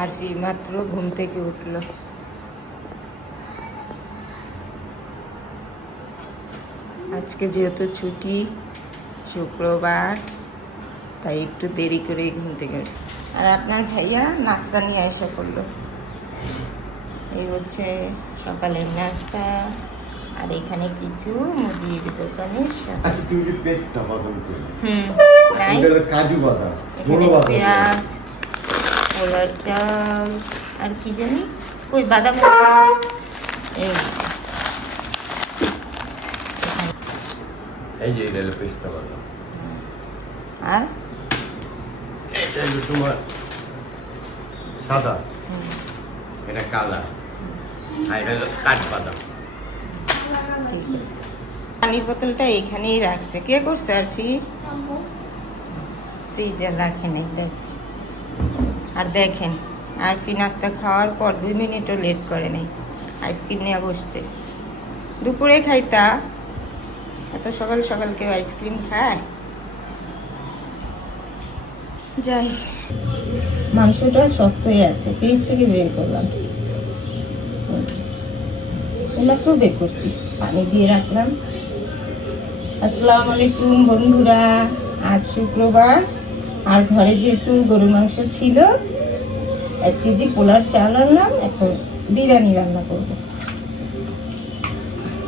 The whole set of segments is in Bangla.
আর এই মাত্র ঘুম থেকে উঠল। আজকে যেহেতু ছুটি শুক্রবার তাই একটু দেরি করে ঘুম থেকে উঠছে। আর আপনার ভাইয়া নাস্তা নিয়ে এসে করল এই হচ্ছে সকালের নাস্তা। আর এখানে কিছু মুদির দোকানে আচ্ছা হুম কাজু বাদাম। পেঁয়াজ পোলার চাল আর কি জানি? ওই বাদাম এই। এই যে এটা হলো পেস্তা বাদাম। আর? এটা হলো তোমার সাদা। এটা কালা। আর এটা হলো কাঠ বাদাম। ঠিক আছে। পানির বোতলটা এখানেই রাখছে। কে করছে আর কি? ফ্রিজে রাখে নাই দেখ। আর দেখেন, আর ফি নাস্তা খাওয়ার পর দুই মিনিটও লেট করে নেই। আইসক্রিম নিয়ে বসছে। দুপুরে খাইতা, এত সকাল সকাল কেউ আইসক্রিম খায়? যাই মাংসটা শক্তই আছে ফ্রিজ থেকে বের করলাম। এইমাত্র বের করছি, পানি দিয়ে রাখলাম। আসসালামু আলাইকুম বন্ধুরা, আজ শুক্রবার। আর ঘরে যেহেতু গরু মাংস ছিল, এক কেজি পোলার চাল আনলাম, এখন বিরিয়ানি রান্না করব।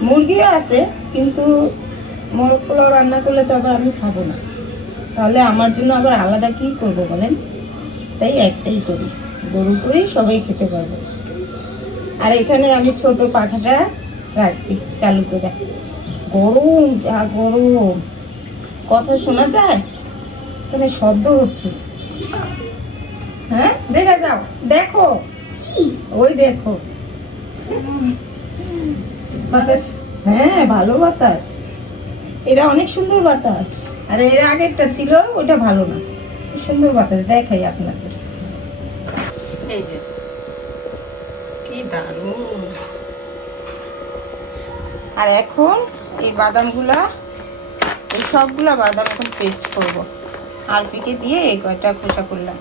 মুরগিও আছে, কিন্তু মোরগ পোলাও রান্না করলে তো আবার আমি খাব না। তাহলে আমার জন্য আবার আলাদা কি করব বলেন? তাই একটাই করি, গরু করেই সবাই খেতে পারবে। আর এখানে আমি ছোট পাখাটা রাখছি, চালু করে। গরম, যা গরম। কথা শোনা যায়? এখানে শব্দ হচ্ছে। হ্যাঁ? দেখা যাও। দেখো। ওই দেখো। বাতাস। হ্যাঁ ভালো বাতাস। এটা অনেক সুন্দর বাতাস। আর, এর আগেরটা ছিল, ওটা ভালো না। সুন্দর বাতাস। দেখাই আপনাকে। এই যে। কি দারুণ। আর এখন এই বাদামগুলা, এই সবগুলা বাদাম এখন পেস্ট করব। আলপিকে দিয়ে এই কয়টা খোসা করলাম।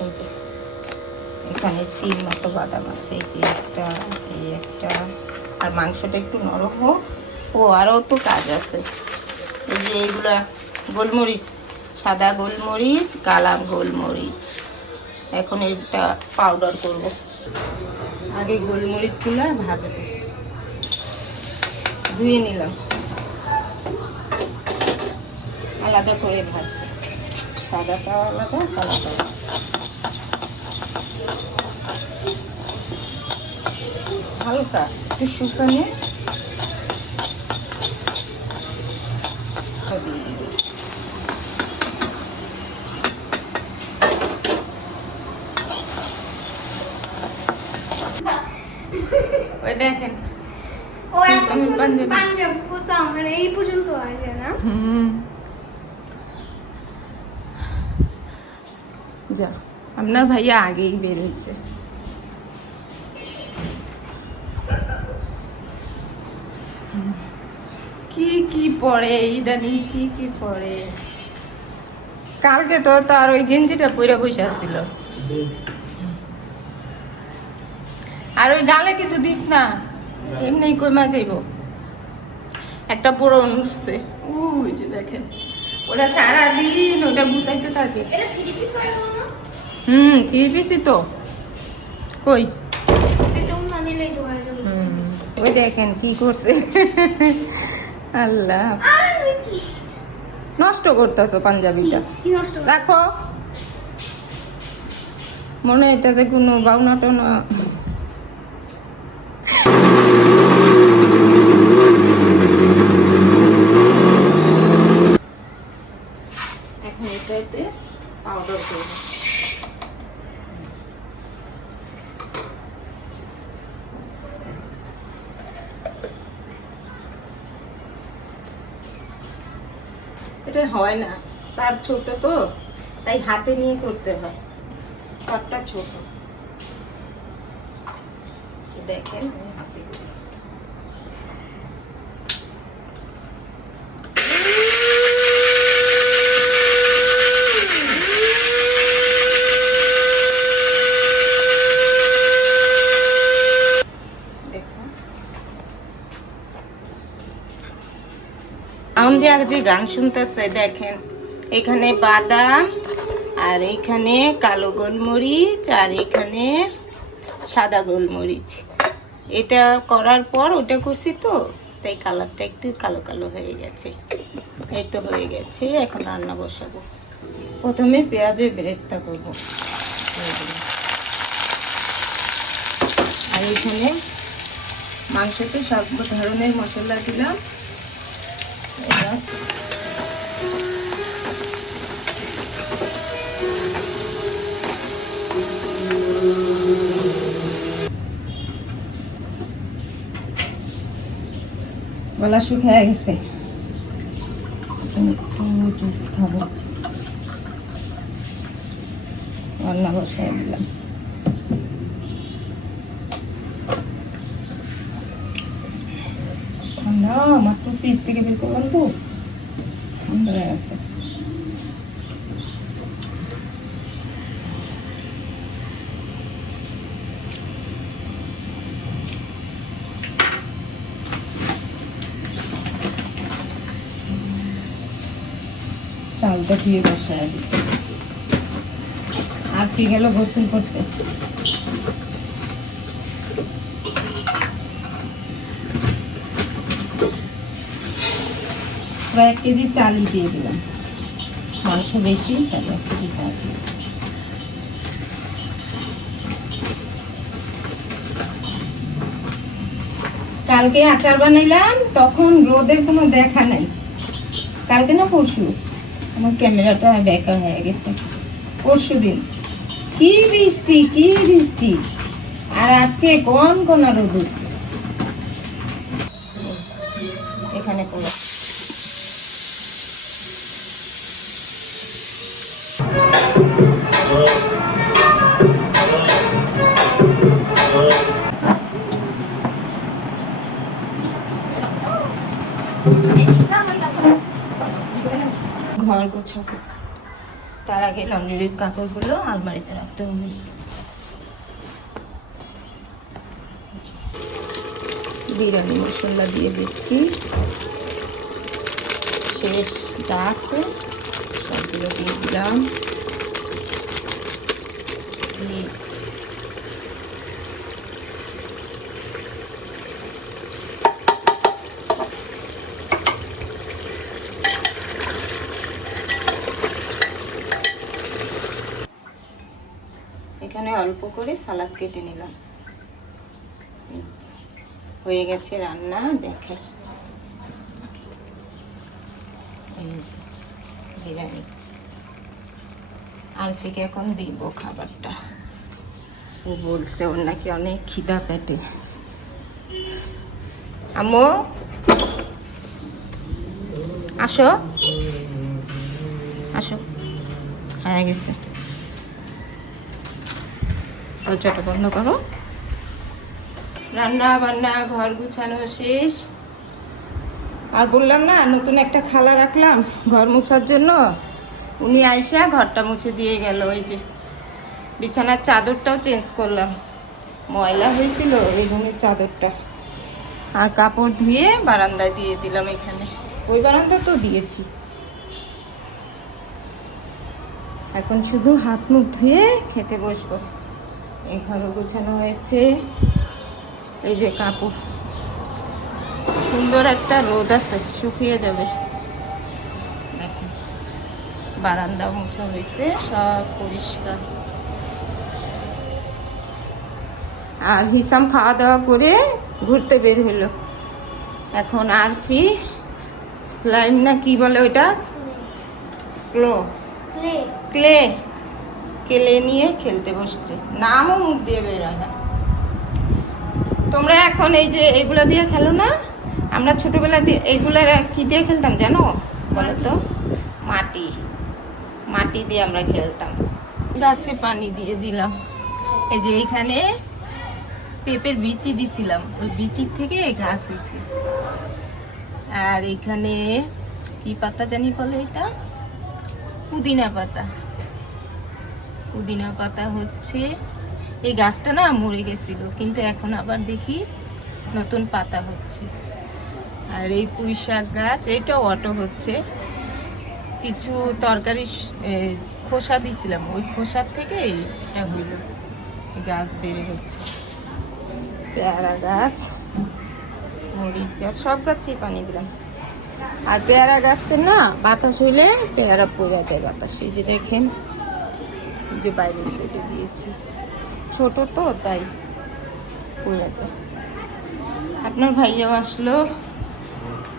এই যে, এখানে তিন মতো বাদাম আছে, এই একটা এই একটা। আর মাংসটা একটু নরম হোক। ও আরও তো কাজ আছে। এই যে এইগুলা গোলমরিচ, সাদা গোলমরিচ কালা গোলমরিচ। এখন এটা পাউডার করব। আগে গোলমরিচগুলো ভাজবো। ধুয়ে নিলাম। আলাদা করে ভাজবো সাদাটা আলাদা কালাটা হালকা একটু শুকানে দিয়ে দিবি। ওই দেখেন। ও এখন পাঞ্জাবি। পাঞ্জাব তো আমার এই পর্যন্ত আসবে না হুম যা আপনার ভাইয়া আগেই বেরিয়েছে। কি কি পরে ইদানিং কি কি পরে? কালকে তো তার ওই গেঞ্জিটা পরে বসে আসছিল আর ওই গালে কিছু দিস না এমনি কইমা যাইব। একটা বড় অনুষ্ঠানে ওই যে দেখেন। ওরা সারাদিন ওটা গুতাইতে থাকে হুম থ্রি পিসই তো কই ওই দেখেন কি করছে আল্লাহ নষ্ট করতেছো পাঞ্জাবিটা? রাখো মনে হইতেছে কোনো বাউনা টাউনা এখন এটাতে পাউডার করব এটা হয় না। তার ছোট তো, তাই হাতে নিয়ে করতে হয়। তারটা ছোট। দেখেন আমি করি। দিয়ে যে গান শুনতেছে, দেখেন। এখানে বাদাম, আর এখানে কালো গোলমরিচ, আর এখানে সাদা গোলমরিচ। এটা করার পর ওটা করছি তো, তাই কালারটা একটু কালো কালো হয়ে গেছে। এই তো হয়ে গেছে, এখন রান্না বসাবো। প্রথমে পেঁয়াজের বেরেস্তা করব। আর এখানে মাংসতে সব ধরনের মশলা দিলাম। গলা শুকিয়ে গেছে। জুস খাব। রান্না বসাই দিলাম। ঠান্ডা মাত্র ফ্রিজ থেকে বের করলাম তো। ঠান্ডা চালটা দিয়ে বসায় আর কি গেল গোসল করতে? প্রায় এক কেজি চালই দিয়ে দিলাম। মাংস বেশি তাহলে এক কেজি চাল দিয়ে কালকে আচার বানাইলাম, তখন রোদের কোনো দেখা নাই। কালকে না পরশু? আমার ক্যামেরাটা বেকা হয়ে গেছে। পরশু দিন কি বৃষ্টি কি বৃষ্টি। আর আজকে কোন কোন রোদ। এখানে কোনো ঘর গোছাবো। তার আগে লন্ড্রির কাপড়গুলো আলমারিতে রাখতে হবে। বিরিয়ানি মশলা দিয়ে দিচ্ছি। শেষ যা আছে, সবগুলো দিয়ে দিলাম দিয়ে এখানে অল্প করে সালাদ কেটে নিলাম। হয়ে গেছে রান্না, দেখে। বিরিয়ানি। আরফিকে এখন দিব খাবারটা। ও বলছে, ওর নাকি অনেক খিদা পেটে। আম্মু, আসো। আসো। হয়ে গেছে। দরজাটা বন্ধ করো। রান্না বান্না, ঘর গুছানো শেষ। আর বললাম না, নতুন একটা খালা রাখলাম ঘর মুছার জন্য। উনি আইসা ঘরটা মুছে দিয়ে গেল, ওই যে বিছানার চাদরটাও চেঞ্জ করলাম। ময়লা হয়েছিল এই রুমের চাদরটা। আর কাপড় ধুয়ে বারান্দায় দিয়ে দিলাম এখানে। ওই বারান্দা তো দিয়েছি। এখন শুধু হাত মুখ ধুয়ে খেতে বসবো। এই ঘরও গোছানো হয়েছে। এই যে কাপড়। সুন্দর একটা রোদ আছে শুকিয়ে যাবে। দেখেন বারান্দা মোছা হয়েছে সব পরিষ্কার। আর হিসাম খাওয়া দাওয়া করে ঘুরতে বের হলো। এখন আরফি স্লাইম না কি বলে ওইটা? ক্লো। ক্লে। কেলে নিয়ে খেলতে বসছে। নামও মুখ দিয়ে বেরোয় না। তোমরা এখন এই যে এগুলা দিয়ে খেলো না? আমরা ছোটবেলা দিয়ে এইগুলা কি দিয়ে খেলতাম জানো? বলো তো। মাটি। মাটি দিয়ে আমরা খেলতাম। গাছে পানি দিয়ে দিলাম। এই যে এইখানে পেঁপের বিচি দিছিলাম। ওই বিচির থেকে ঘাস হয়েছে। আর এখানে কি পাতা জানি বলে এটা? পুদিনা পাতা। পুদিনা পাতা হচ্ছে। এই গাছটা না মরে গেছিল, কিন্তু এখন আবার দেখি নতুন পাতা হচ্ছে। আর এই পুঁই শাক গাছ এইটাও অটো হচ্ছে। কিছু তরকারি খোসা দিছিলাম, ওই খোসার থেকে এটা হইল। গাছ বেড়ে হচ্ছে। পেয়ারা গাছ, মরিচ গাছ, সব গাছেই পানি দিলাম। আর পেয়ারা গাছের না বাতাস হইলে পেয়ারা পড়ে যায় বাতাস, এই যে দেখেন। যে বাইরের সাইডে দিয়েছি। ছোট তো, তাই পড়ে যায় আপনার ভাইয়াও আসলো।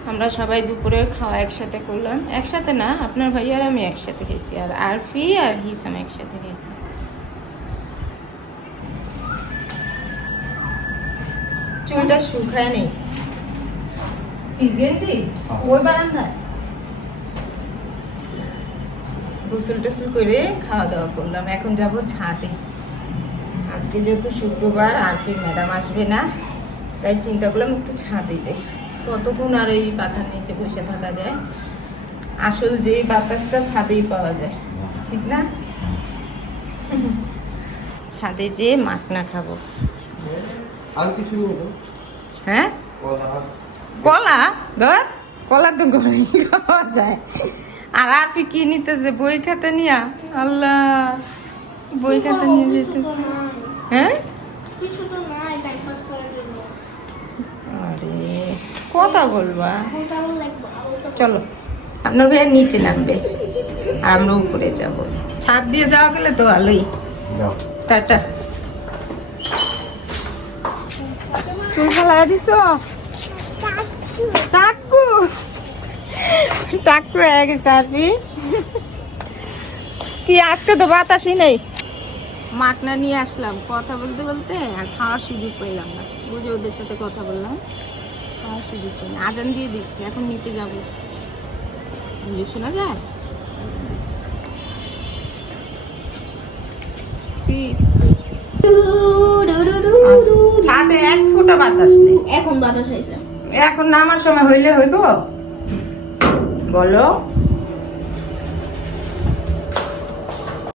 আমরা সবাই দুপুরে খাওয়া একসাথে করলাম। একসাথে না, আপনার ভাইয়া আর আমি একসাথে খেয়েছি। আর আরফি আর হিসাম একসাথে খেয়েছি। চুলটা শুকায় নেই। ওই বারান্দায়? গোসল টোসল করে খাওয়া দাওয়া করলাম। এখন যাব ছাদে। আজকে যেহেতু শুক্রবার আরফি ম্যাডাম আসবে না তাই চিন্তা করলাম একটু ছাদে যাই। কতক্ষণ আর এই পাখার নিচে বসে থাকা যায়? আসল যে বাতাসটা ছাদেই পাওয়া যায়। ঠিক না? ছাদে যেয়ে মাখনা খাব। আর কিছু হ্যাঁ? কলা। কলা? ধর কলা তো ঘরেই খাওয়া যায়। আর আর কি নিতেছে? বই খাতা নিয়া? আল্লাহ বই খাতা নিয়ে যেতেছে। হ্যাঁ? আরে কথা বলবা। চলো আপনার ভাইয়া নিচে নামবে। আর আমরা উপরে যাব। ছাদ দিয়ে যাওয়া গেলে তো ভালোই। টাটা। চুল ফালা দিছ? টাকু টাকু হয়ে গেছে আরবি কি আজকে তো বাতাসই নেই? মাকনা নিয়ে আসলাম কথা বলতে বলতে আর খাওয়ার সুযোগ পেলাম না। বুঝে ওদের সাথে কথা বললাম খাওয়ার সুযোগ পেলাম আজান দিয়ে দিচ্ছি এখন নিচে যাব। বুঝে শোনা যায়? ছাদে এক ফোঁটা বাতাস নেই। এখন বাতাস আইছে। এখন নামার সময় হইলে হইব? বলো।